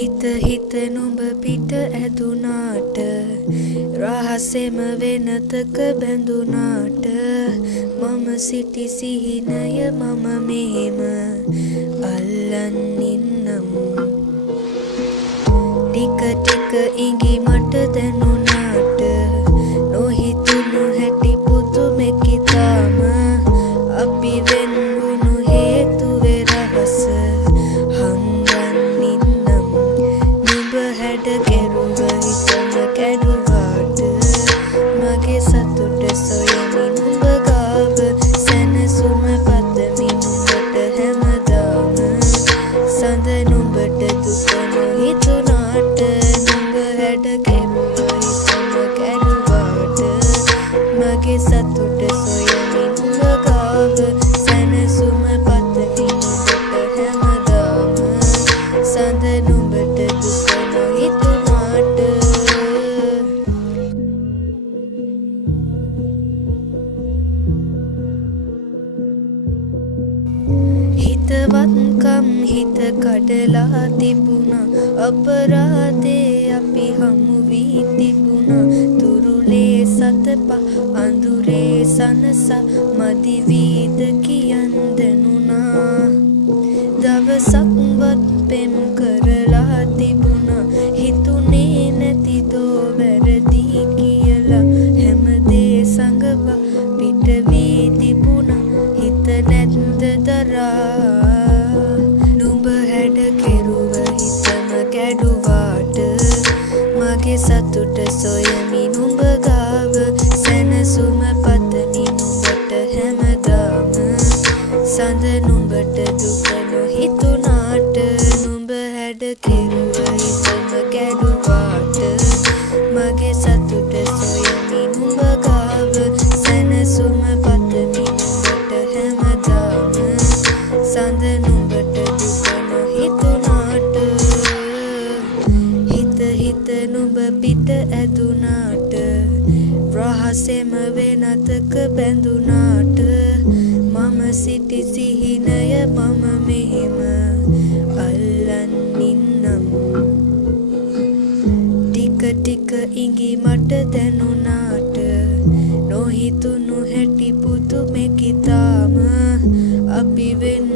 හිත හිත නුඹ පිට ඇදුනාට රහසෙම වෙනතක බැඳුනාට මම සිටි සිහිනය මම මෙහෙම අල්ලන් ඉන්නම් ටික ටික ඉඟි මට දැනුනාට නොහිතුණු හැටි පුදුමෙක් ඉතාම අපි වෙන් වුණු හේතුවේ රහස හංගන් ඉන්නම් නුඹ හැඩ කෙරුව හිතම කැඩුවාට මගේ සතුට සොයමි නුඹ ගාව සැනසුම පතමි නුඹට හැමදාම සඳ නුඹට දුක නොහිතුනාට නුඹ හැඩ කෙරුව හිතම කැඩුවාට මගේ සතුට සොයමි නුඹ ගාව සැනසුම පතමි නුඹට හැමදාම සඳ නුඹට දුක නොහිතුනාට හිතවත්කම් හිත කඩලා තිබුණා අපරාධේ අපි හමු වී තිබුණා තුරුලේ සතපා අඳුරේ සනසා මදි වීද කියන් දැනුණා දවසක්වත් පෙම් කරලා තිබුණා හිතුනේ නැති දෝ වැරදි කියලා හැමදේ සංගවා පිට වී තිබුණා හිත නැද්ද දරා නුඹ හැඩ කෙරුව හිතම කැඩුවාට මගේ සතුට සොයමි නුඹ ගාව සැනසුම පතමි නුඹට හැමදාම සඳ නුඹට දුක නොහිතුනාට නුඹ හැඩ කෙරුව හිතම කැඩුවාට මගේ සතුට සොයමි නුඹ ගාව සැනසුම පතමි නුඹට හැමදාම සඳ නුඹට දුක නොහිතුනාට හිත හිත නුඹ පිට ඇදුනාට රහසෙම වෙනතක බැඳුනාට මම සිටි සිහිනය මම මෙහෙම අල්ලන් ඉන්නම් ටික ටික ඉඟි මට දැනුනාට නොහිතුණු හැටි පුදුමෙක් ඉතාම අපි වෙන්